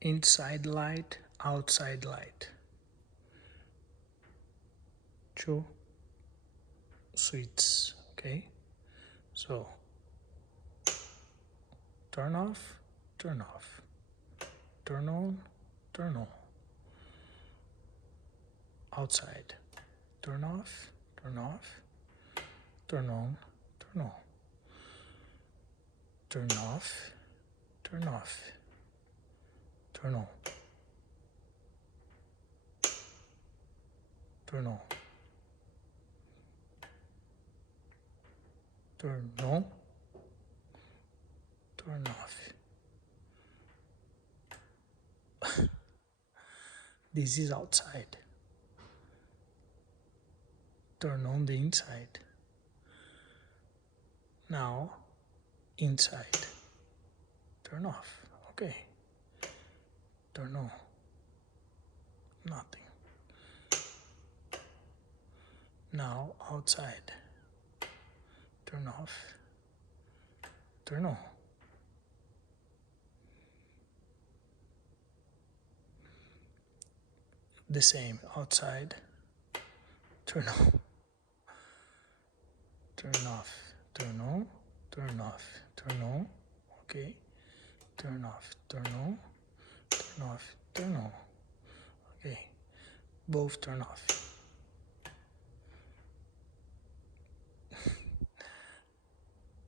inside light, outside light. Two switches. Okay, so turn off, turn off, turn on, turn on. Outside, turn off, turn off, turn on, turn on, turn off, turn off, turn on, turn on, turn on, turn off. This is outside. Turn on the inside. Now, inside. Turn off. Okay. Turn on. Nothing. Now, outside. Turn off. Turn on. The same. Outside. Turn on. Turn off. Turn on. Turn off. Turn on. Okay. Turn off. Turn on. Turn off. Turn on. Okay. Both turn off.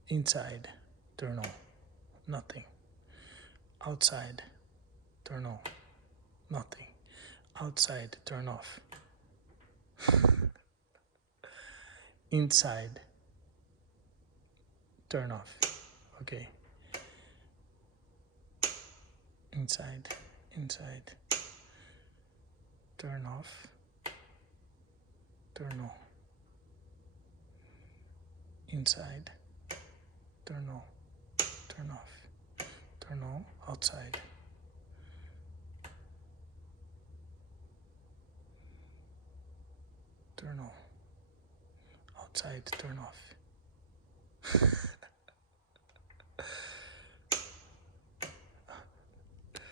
Inside. Turn on. Nothing. Outside. Turn on. Nothing. Outside. Turn off. Inside. Turn off. Okay. Inside. Inside. Turn off. Turn on. Inside. Turn on. Turn off. Turn on. Outside. Turn on. Outside. Turn off.